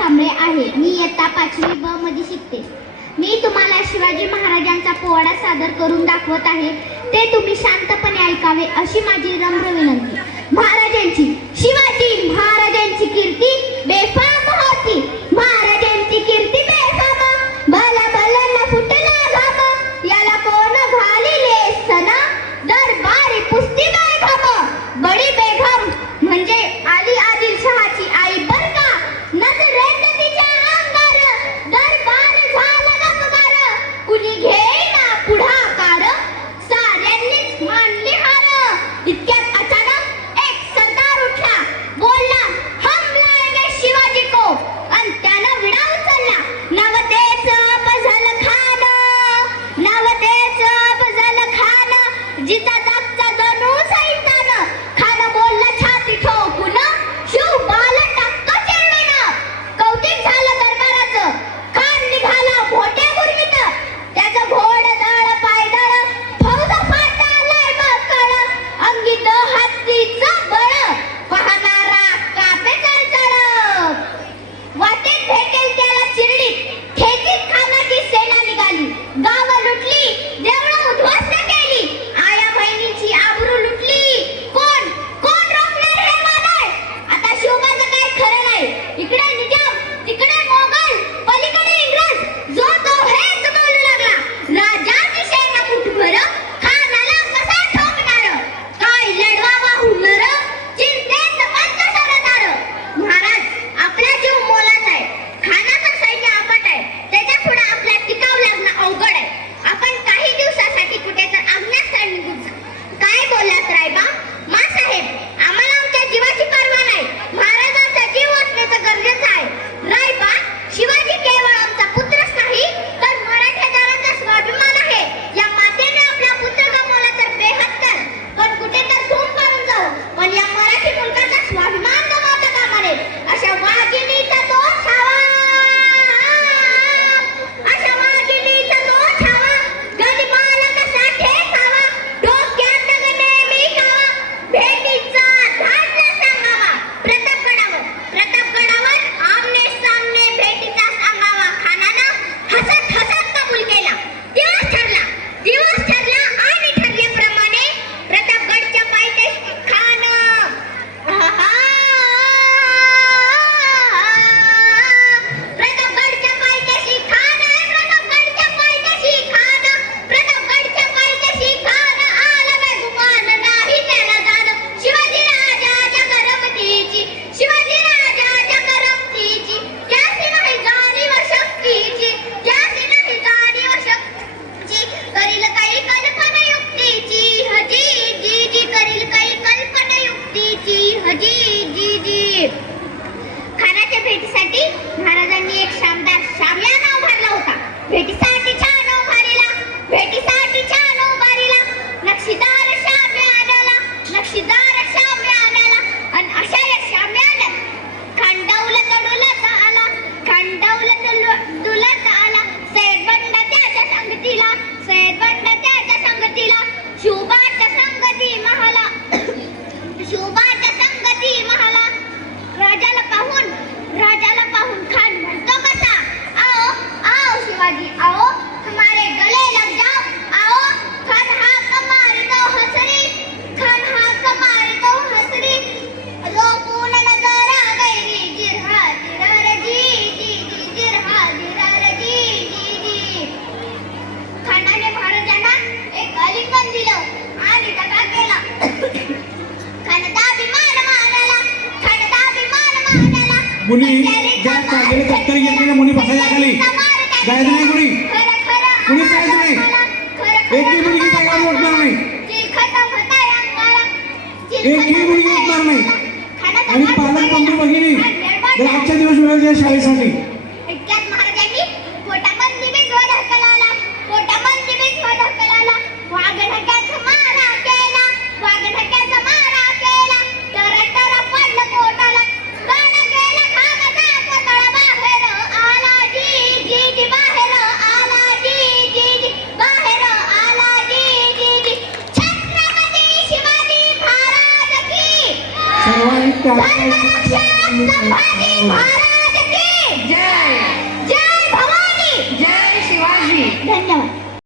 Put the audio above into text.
कांबळे आहे. मी इयत्ता 5वी ब मध्ये शिकते. मी तुम्हाला शिवाजी महाराजांचा पोवाडा सादर करून दाखवत आहे. ते तुम्ही शांतपणे ऐकावे अशी माझी नम्र विनंती. महाराजांची शिवाजी महाराजांची कीर्ती बेफाम होती. महाराजांची कीर्ती बेफाम. भला भला फुटला घाम. याला कोण घालिले सना. दरबारी पुस्ती बेघाम. बडी बेगम म्हणजे अली आदिलशहाची आई बर का. नजरेत तिच्या अंगार दरबार झाला गमगार. कुणी घेईना पुढाकार. साऱ्यांनीच मानली हार. इतक्यात अचानक एक सरदार उठला. बोलला हम लाएंगे शिवाजी को. आणि त्यानं विडा उचलला. नवतेच अफजल खान. नवतेच अफजल खान. जिचा जागचा जणू सैतान. खान बोलला छाती ठोकून. शिवबाला टक्का चिरविन. कौतिक झालं दरबाराचं. खान निघाला मोठ्या गुरमीत. त्याचं घोड दळ पायदळ. फौज फाटालाय बकळ. अंगी हत्तीचं बळ. पाहणारा कापे चळचळ. वाटेत भेटेल त्याला चिरडीत. ठेचीत खानाची सेना निघाली. गाव लुटली. देवळं उद्ध्वस्त केली. आया बहिणींची आबरू लुटली. कोण कोण रोखणार हे वादळ. आता शिवबाचं काही खरं नाही. इकडे निजाम तिकडे मोगल पलीकडे इंग्रज. जो तो हेच बोलू लागला. राजाची सेना मुठभर. खानाला कसा ठोकणार. काय लढवावा हुनर. चिंतेत बंद सरदार. महाराज आपला जीव मोलाचा आहे. खानाचं सैन्य अफाट आहे. त्याच्या पुढे आपल्या टिकाव लागणं अवघड आहे. आपण काही दिवसासाठी कुठे तर अज्ञास्थानी निघू. काय बोललात रायबा. मासाहेब आम्हाला आमच्या जीवाची पर्वा नाही. महाराजांचा जीव वाचण्याचं गरजेचं आहे. रायबा शिवाजी केवळ आमचा पुत्रच नाही तर मराठेदारांचा स्वाभिमान आहे. या मातेने आपला पुत्र गमावला तर बेहत्तर. पण कुठे तर धूम पाडून जाऊ. पण या मराठी मुलकाचा स्वाभिमान गमावता कामा नये. अशा वाघिणीचा तो छावा. अशा वाघिणीचा तो छावा. गनिमाला कसा ठेचावा. डोक्यात नेहमी गावा. भेटीचा धाडला सांगावा. प्रतापगडावर आमने सामने भेटीचा सांगावा. खानानं हसत हसत कबूल केला. दिवस ठरला आणि ठरल्याप्रमाणे प्रतापगडच्या पायथ्याशी खान. प्रतापगडच्या पायथ्याशी खान. प्रतापगडच्या पायथ्याशी खान. प्रतापगडच्या पायथ्याशी खान. आला बेगुमान नाही त्याला जाण. शिवाजी राजाच्या करमतीची. शिवाजी राजाच्या करमतीची. त्यासी नाही जाणीव शक्तीची. त्यासी नाही जाणीव शक्तीची. करील काही कल्पना युक्तीची. हजी जी जी करील काही कल्पना युक्तीची. हजी जी जी. खानाच्या भेटीसाठी महाराजांनी एक शामदार शाम्याना उभारला होता. भेटीसाठी छान उभारीला. भेटीसाठी छान उभारीला. नक्षीदार शाम्या आल्याला. नक्षीदार शाम्या आल्याला. आणि अशा या शाम्याला खांडवलं तडुलत आला. खांडवलं तडुलत आला. सैदबंड त्याच्या संगतीला. सैदबंड त्याच्या संगतीला. शिवबाच्या संगती महाला. शिवबाच्या संगती महाला. राजाला पाहून खान म्हणतो कसा. आओ आओ शिवाजी आओ. हमारे गले लग जाओ. आओ खान हाक मारे तो हसरी. खान हाक मारे तो हसरी. लोकून नजर आ गई. जिरहा जिरर जी जी जी. जिरहा जिरर जी जी जी. खानाने महाराजांना एक आलिंगन दिलं आणि दगा केला. खानदा विमान मानाला. खानदा विमान मानाला. मुली ज्या कागद दप्तर घेतलेल्या मुली बसायला खाली जायचं नाही. कुणी जायचं नाही. एकही मुलगी जागेवर उठणार नाही. एकही मुलगी उठणार नाही. आणि पालक बंधू भगिनी जर आजच्या दिवस मिळेल त्या शाळेसाठी. इतक्यात महाराजांनी पोटामध्ये बेजवा ढकलाला. पोटामध्ये बेजवा ढकलाला. वाघढक्याचा मारा केला. वाघढक्याचा मारा केला. तर पडलं पोटाला. गाणं गेलं खानाचा पोटाला. बाहेर आला जी जी जी. बाहेर आला जी जी जी. बाहेर आला जी जी जी. छत्रपती शिवाजी महाराज की. सर्वांनी धर्मरक्षक संभाजी महाराज